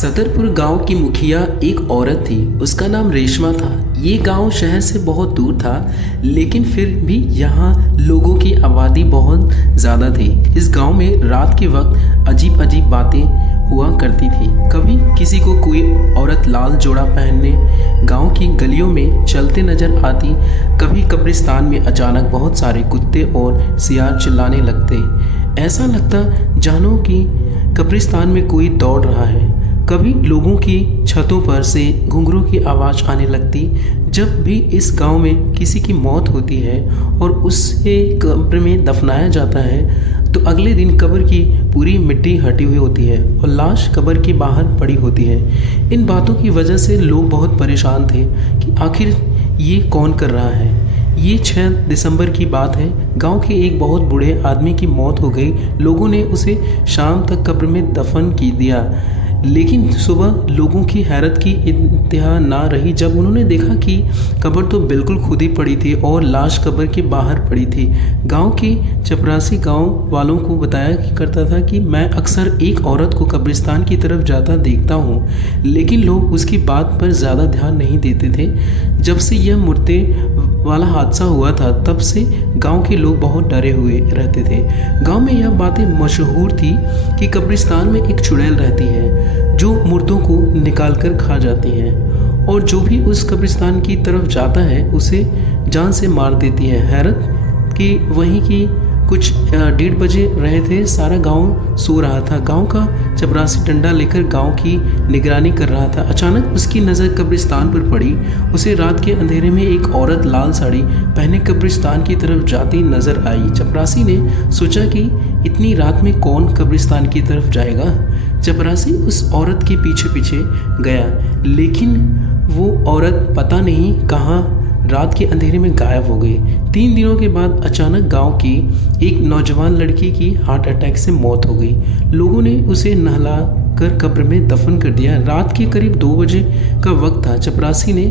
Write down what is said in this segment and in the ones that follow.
सदरपुर गांव की मुखिया एक औरत थी। उसका नाम रेशमा था। ये गांव शहर से बहुत दूर था, लेकिन फिर भी यहाँ लोगों की आबादी बहुत ज़्यादा थी। इस गांव में रात के वक्त अजीब अजीब बातें हुआ करती थी। कभी किसी को कोई औरत लाल जोड़ा पहनने गांव की गलियों में चलते नजर आती, कभी कब्रिस्तान में अचानक बहुत सारे कुत्ते और सियार चिल्लाने लगते। ऐसा लगता जानो कि कब्रिस्तान में कोई दौड़ रहा है। कभी लोगों की छतों पर से घुंघरू की आवाज़ आने लगती। जब भी इस गांव में किसी की मौत होती है और उसे कब्र में दफनाया जाता है, तो अगले दिन कब्र की पूरी मिट्टी हटी हुई होती है और लाश कब्र के बाहर पड़ी होती है। इन बातों की वजह से लोग बहुत परेशान थे कि आखिर ये कौन कर रहा है। ये 6 दिसंबर की बात है। गांव के एक बहुत बूढ़े आदमी की मौत हो गई। लोगों ने उसे शाम तक कब्र में दफन की दिया, लेकिन सुबह लोगों की हैरत की इंतहा ना रही जब उन्होंने देखा कि कब्र तो बिल्कुल खुदी पड़ी थी और लाश कब्र के बाहर पड़ी थी। गांव की चपरासी गांव वालों को बताया करता था कि मैं अक्सर एक औरत को कब्रिस्तान की तरफ जाता देखता हूँ, लेकिन लोग उसकी बात पर ज़्यादा ध्यान नहीं देते थे। जब से यह मुर्दे वाला हादसा हुआ था, तब से गांव के लोग बहुत डरे हुए रहते थे। गांव में यह बातें मशहूर थी कि कब्रिस्तान में एक चुड़ैल रहती है जो मुर्दों को निकाल कर खा जाती है, और जो भी उस कब्रिस्तान की तरफ जाता है उसे जान से मार देती है। हैरत कि वहीं की कुछ 1:30 बजे रहे थे। सारा गांव सो रहा था। गांव का चपरासी डंडा लेकर गांव की निगरानी कर रहा था। अचानक उसकी नज़र कब्रिस्तान पर पड़ी। उसे रात के अंधेरे में एक औरत लाल साड़ी पहने कब्रिस्तान की तरफ जाती नजर आई। चपरासी ने सोचा कि इतनी रात में कौन कब्रिस्तान की तरफ जाएगा। चपरासी उस औरत के पीछे पीछे गया, लेकिन वो औरत पता नहीं कहाँ रात के अंधेरे में गायब हो गई। 3 दिनों के बाद अचानक गांव की एक नौजवान लड़की की हार्ट अटैक से मौत हो गई। लोगों ने उसे नहला कर कब्र में दफन कर दिया। रात के करीब 2 बजे का वक्त था। चपरासी ने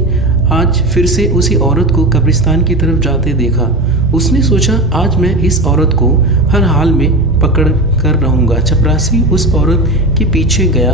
आज फिर से उसी औरत को कब्रिस्तान की तरफ जाते देखा। उसने सोचा आज मैं इस औरत को हर हाल में पकड़ कर रहूँगा। चपरासी उस औरत के पीछे गया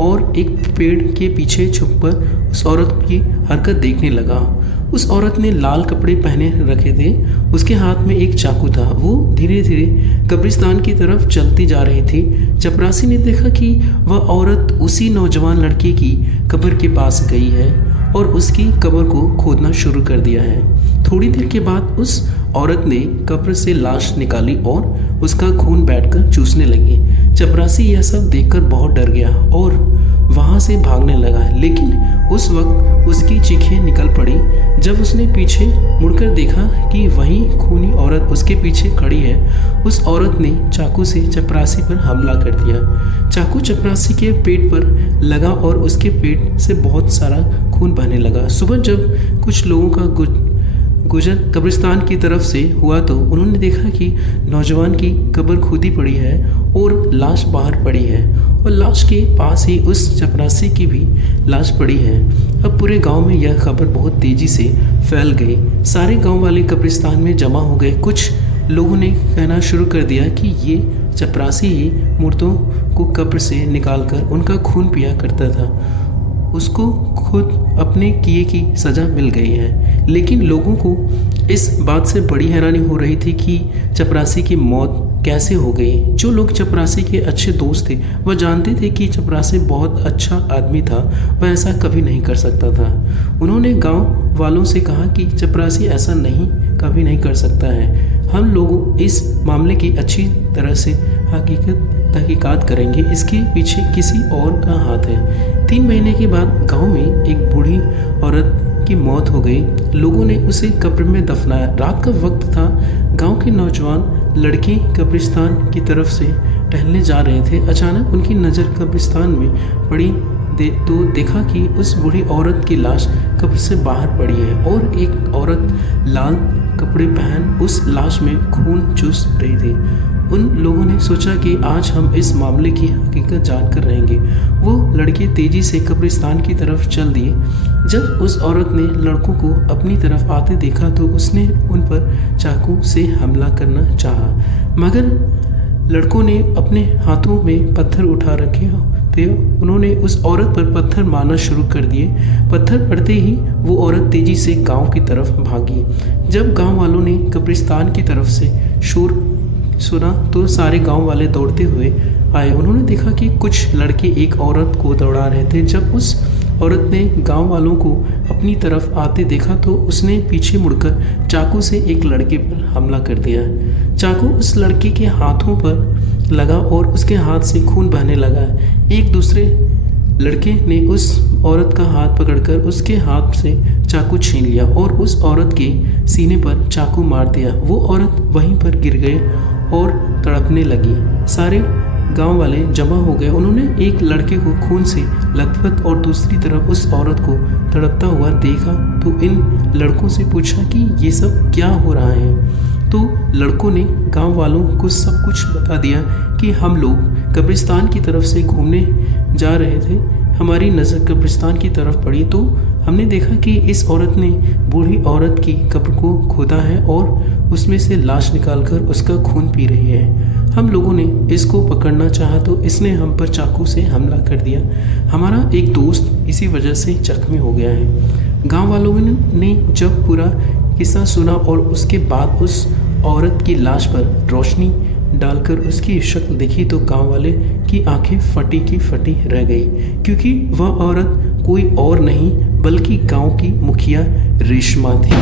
और एक पेड़ के पीछे छुपकर उस औरत की हरकत देखने लगा। उस औरत ने लाल कपड़े पहने रखे थे। उसके हाथ में एक चाकू था। वो धीरे धीरे कब्रिस्तान की तरफ चलती जा रही थी। चपरासी ने देखा कि वह औरत उसी नौजवान लड़के की कब्र के पास गई है और उसकी कब्र को खोदना शुरू कर दिया है। थोड़ी देर के बाद उस औरत ने कब्र से लाश निकाली और उसका खून बैठकर चूसने लगी। चपरासी यह सब देखकर बहुत डर गया और वहाँ से भागने लगा, लेकिन उस वक्त उसकी चीखें निकल पड़ी जब उसने पीछे मुड़कर देखा कि वही खूनी औरत उसके पीछे खड़ी है। उस औरत ने चाकू से चपरासी पर हमला कर दिया। चाकू चपरासी के पेट पर लगा और उसके पेट से बहुत सारा खून बहने लगा। सुबह जब कुछ लोगों का गुजर कब्रिस्तान की तरफ से हुआ तो उन्होंने देखा कि नौजवान की कब्र खुदी पड़ी है और लाश बाहर पड़ी है, और लाश के पास ही उस चपरासी की भी लाश पड़ी है। अब पूरे गांव में यह खबर बहुत तेज़ी से फैल गई। सारे गांव वाले कब्रिस्तान में जमा हो गए। कुछ लोगों ने कहना शुरू कर दिया कि ये चपरासी ही मुर्दों को कब्र से निकालकर उनका खून पिया करता था। उसको खुद अपने किए की सज़ा मिल गई है। लेकिन लोगों को इस बात से बड़ी हैरानी हो रही थी कि चपरासी की मौत कैसे हो गई। जो लोग चपरासी के अच्छे दोस्त थे वह जानते थे कि चपरासी बहुत अच्छा आदमी था, वह ऐसा कभी नहीं कर सकता था। उन्होंने गांव वालों से कहा कि चपरासी ऐसा कभी नहीं कर सकता है। हम लोग इस मामले की अच्छी तरह से तहकीकात करेंगे। इसके पीछे किसी और का हाथ है। 3 महीने के बाद गांव में एक बूढ़ी औरत की मौत हो गई। लोगों ने उसे कब्र में दफनाया। रात का वक्त था। गांव के नौजवान लड़के कब्रिस्तान की तरफ से टहलने जा रहे थे। अचानक उनकी नज़र कब्रिस्तान में पड़ी तो देखा कि उस बूढ़ी औरत की लाश कब्र से बाहर पड़ी है और एक औरत लाल कपड़े पहन उस लाश में खून चूस रही थी। उन लोगों ने सोचा कि आज हम इस मामले की हकीकत जानकर रहेंगे। वो लड़के तेजी से कब्रिस्तान की तरफ चल दिए। जब उस औरत ने लड़कों को अपनी तरफ आते देखा तो उसने उन पर चाकू से हमला करना चाहा, मगर लड़कों ने अपने हाथों में पत्थर उठा रखे थे उन्होंने उस औरत पर पत्थर मारना शुरू कर दिए। पत्थर पड़ते ही वो औरत तेजी से गांव की तरफ भागी। जब गांव वालों ने कब्रिस्तान की तरफ से शोर सुना तो सारे गांव वाले दौड़ते हुए आए। उन्होंने देखा कि कुछ लड़के एक औरत को दौड़ा रहे थे। जब उस औरत ने गांव वालों को अपनी तरफ आते देखा तो उसने पीछे मुड़कर चाकू से एक लड़के पर हमला कर दिया। चाकू उस लड़के के हाथों पर लगा और उसके हाथ से खून बहने लगा। एक दूसरे लड़के ने उस औरत का हाथ पकड़कर उसके हाथ से चाकू छीन लिया और उस औरत के सीने पर चाकू मार दिया। वो औरत वहीं पर गिर गई और तड़पने लगी। सारे गांव वाले जमा हो गए। उन्होंने एक लड़के को खून से लथपथ और दूसरी तरफ उस औरत को तड़पता हुआ देखा तो इन लड़कों से पूछा कि ये सब क्या हो रहा है। तो लड़कों ने गांव वालों को सब कुछ बता दिया कि हम लोग कब्रिस्तान की तरफ से घूमने जा रहे थे। हमारी नज़र कब्रिस्तान की तरफ पड़ी तो हमने देखा कि इस औरत ने बूढ़ी औरत की कब्र को खोदा है और उसमें से लाश निकालकर उसका खून पी रही है। हम लोगों ने इसको पकड़ना चाहा तो इसने हम पर चाकू से हमला कर दिया। हमारा एक दोस्त इसी वजह से जख्मी हो गया है। गांव वालों ने जब पूरा किस्सा सुना और उसके बाद उस औरत की लाश पर रोशनी डालकर उसकी शक्ल देखी तो गांव वाले की आंखें फटी की फटी रह गई, क्योंकि वह औरत कोई और नहीं बल्कि गांव की मुखिया रेशमा थी।